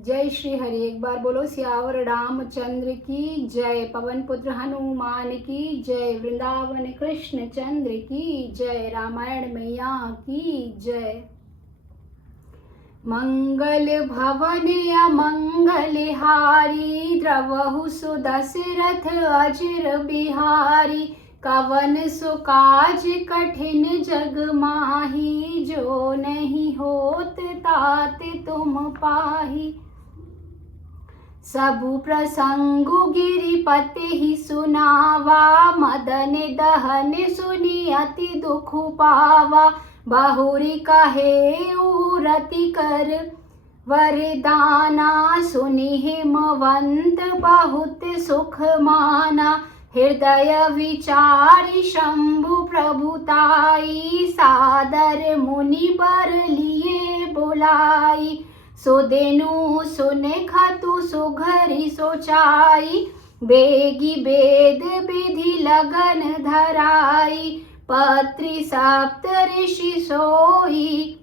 जय श्री हरि। एक बार बोलो सियावर रामचंद्र की जय। पवन पुत्र हनुमान की जय। वृंदावन कृष्ण चंद्र की जय। रामायण मैया की जय। मंगल भवन अमंगल हारी, द्रवहु सुदशरथ अजर बिहारी। कवन सो काज कठिन जग माही, जो नहीं होत तात तुम पाही। सबु प्रसंगु गिरिपति ही सुनावा, मदन दहन सुनी अति दुख पावा। बहुरी कहे उरति कर वरदाना, सुनि हिमवंत बहुत सुख माना। हृदय विचारि शंभु प्रभुताई, सादर मुनि बर लिए बुलाई। सुदेनु सुने खतु सुघरी सोचाई, बेगी बेद विधि लगन धराई। पत्री सप्त ऋषि सोई,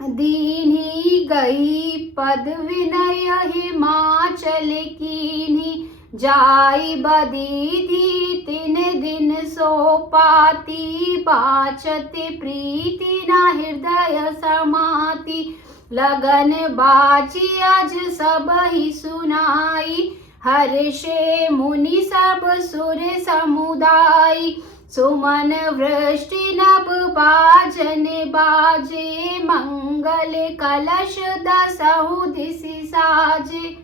दीन्ही गई पद विनय हिमाचल कीन्ही। जाई बदीधी तिन दिन सो पाती, बाचते प्रीति न हृदय समाती। लगन बाची अज सब ही सुनाई, हर्षे मुनि सब सुर समुदाय। सुमन वृष्टि नभ बाजन बाजे, मंगल कलश दसहु दिसि साजे।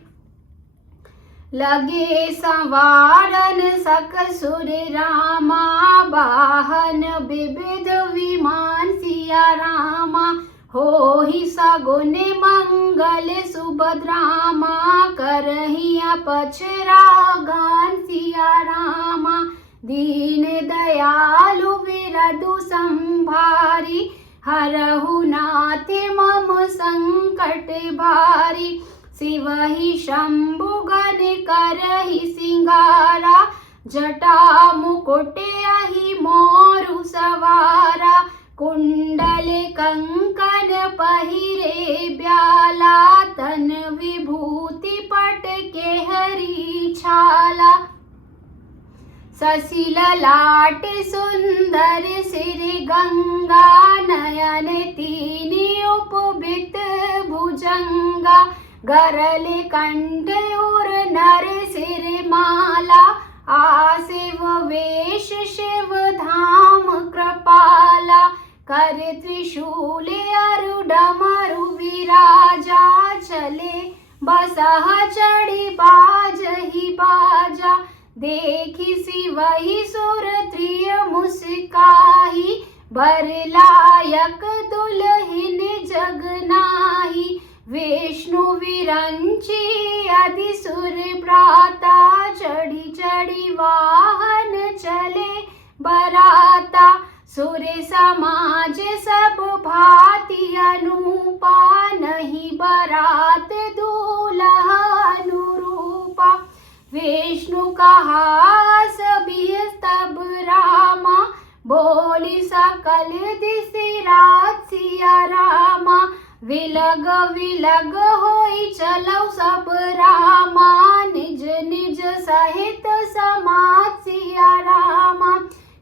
लगे संवारन सक सुर रामा, वाहन विविध विमान सिया रामा। होहि सगुन मंगल सुभद्रामा, करहि अपचरा गान सिया रामा। दीन दयालु विरधु संभारी, हरहु नाथ मम संकट भारी। शिवहि शंभु गण करहि सिंगारा, जटा मुकुट अहि मोरु सवारा। कुंडल कंकन पहिरे ब्याला, तन विभूति पट के हरी छाला। ससिल लाट सुंदर सिर गंगा, नयन तीन उपबित भुजंगा। गरल कंठ उर नर सिर माला, आसिव वेश शिव धाम कृपाला। कर त्रिशूल अरु डमरु विराजा, चले बसहा चढ़ी बाजहि बाजा। देखि सिवहि सुर त्रिय मुस्काही, बर लायक दुलहिन जग नाही। विष्णु विरंची अधि सुर भ्राता, चढ़ी चढ़ी वाहन चले बराता। सुर समाज सब भांति अनूपा, नहीं बरात दूल्हा अनुरूपा। विष्णु कहा सभी तब रामा, बोली सकल दिसि रात सिया रामा। विलग विलग होई चलो सब रामा, निज निज सहित समाज सिया रामा।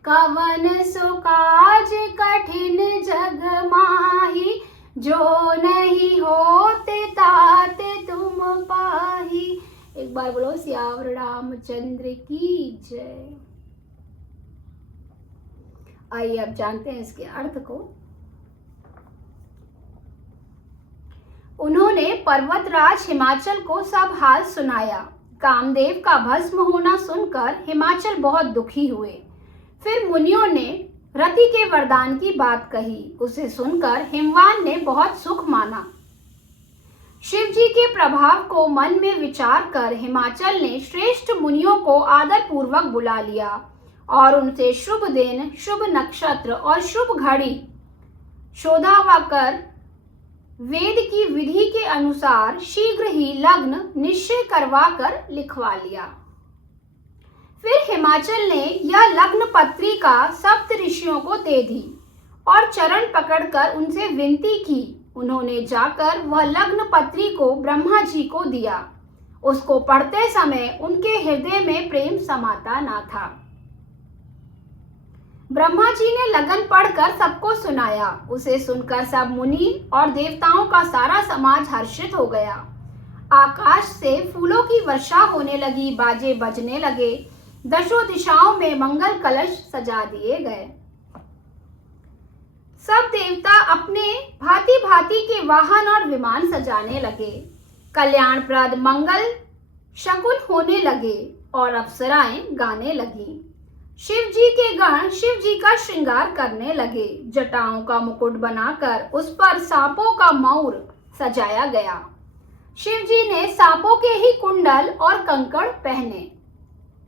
कवन सो काज कठिन जग माही, जो नहीं होते तात तुम पाही। एक बार बोलो सियावर रामचंद्र की जय। आइए अब जानते हैं इसके अर्थ को। उन्होंने पर्वतराज हिमाचल को सब हाल सुनाया। कामदेव का भस्म होना सुनकर हिमाचल बहुत दुखी हुए। फिर मुनियों ने रति के वरदान की बात कही। उसे सुनकर हिमवान ने बहुत सुख माना। शिव जी के प्रभाव को मन में विचार कर हिमाचल ने श्रेष्ठ मुनियों को आदर पूर्वक बुला लिया और उनसे शुभ दिन, शुभ नक्षत्र और शुभ घड़ी शोधावा कर वेद की विधि के अनुसार शीघ्र ही लग्न निश्चय करवा कर लिखवा लिया। फिर हिमाचल ने यह लग्न पत्रिका सप्त ऋषियों को दे दी और चरण पकड़कर उनसे विनती की उन्होंने जाकर वह लग्न पत्री को ब्रह्मा जी को दिया। उसको पढ़ते समय उनके हृदय में प्रेम समाता ना था। ब्रह्मा जी ने लगन पढ़कर सबको सुनाया। उसे सुनकर सब मुनि और देवताओं का सारा समाज हर्षित हो गया। आकाश से फूलों की वर्षा होने लगी, बाजे बजने लगे, दशों दिशाओं में मंगल कलश सजा दिए गए। सब देवता अपने भांति भांति के वाहन और विमान सजाने लगे। कल्याणप्रद मंगल शकुन होने लगे और अप्सराएं गाने लगी। शिव जी के गण शिव जी का श्रृंगार करने लगे। जटाओं का मुकुट बनाकर उस पर सांपों का मौर सजाया गया। शिव जी ने सांपों के ही कुंडल और कंकड़ पहने,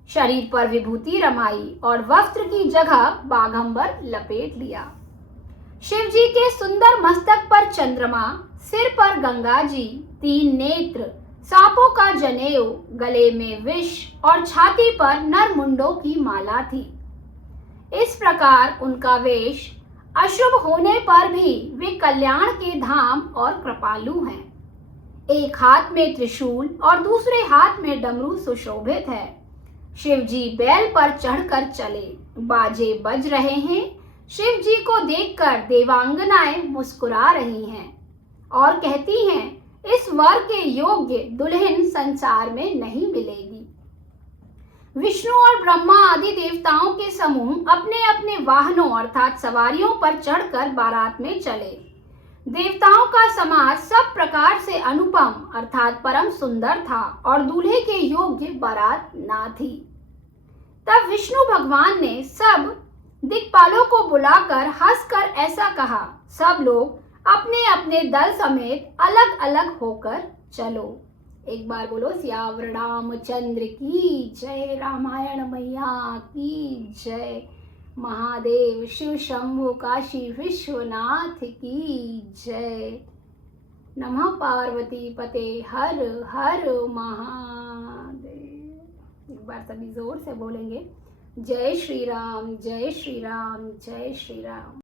शरीर पर विभूति रमाई और वस्त्र की जगह बाघंबर लपेट लिया। शिव जी के सुंदर मस्तक पर चंद्रमा, सिर पर गंगा जी, 3 नेत्र, सांपों का जनेऊ, गले में विष और छाती पर नरमुंडों की माला थी। इस प्रकार उनका वेश अशुभ होने पर भी वे कल्याण के धाम और कृपालु हैं। एक हाथ में त्रिशूल और दूसरे हाथ में डमरू सुशोभित है। शिव जी बैल पर चढ़कर चले, बाजे बज रहे हैं। शिव जी को देखकर देवांगनाएं मुस्कुरा रही हैं और कहती हैं, इस वर के योग्य दुल्हन संसार में नहीं मिलेगी। विष्णु और ब्रह्मा आदि देवताओं के समूह अपने अपने वाहनों अर्थात सवारियों पर चढ़कर बारात में चले। देवताओं का समाज सब प्रकार से अनुपम अर्थात परम सुंदर था और दूल्हे के योग्य बारात ना थी। तब विष्णु भगवान ने सब दिक्पालों को बुलाकर हंसकर ऐसा कहा, सब लोग अपने अपने दल समेत अलग अलग होकर चलो। एक बार बोलो, सियावर रामचंद्र की जय, रामायण मैया की जय, महादेव शिव शंभु काशी विश्वनाथ की जय। नमः पार्वती पते हर हर महादेव। एक बार सभी जोर से बोलेंगे, जय श्री राम जय श्री राम जय श्री राम।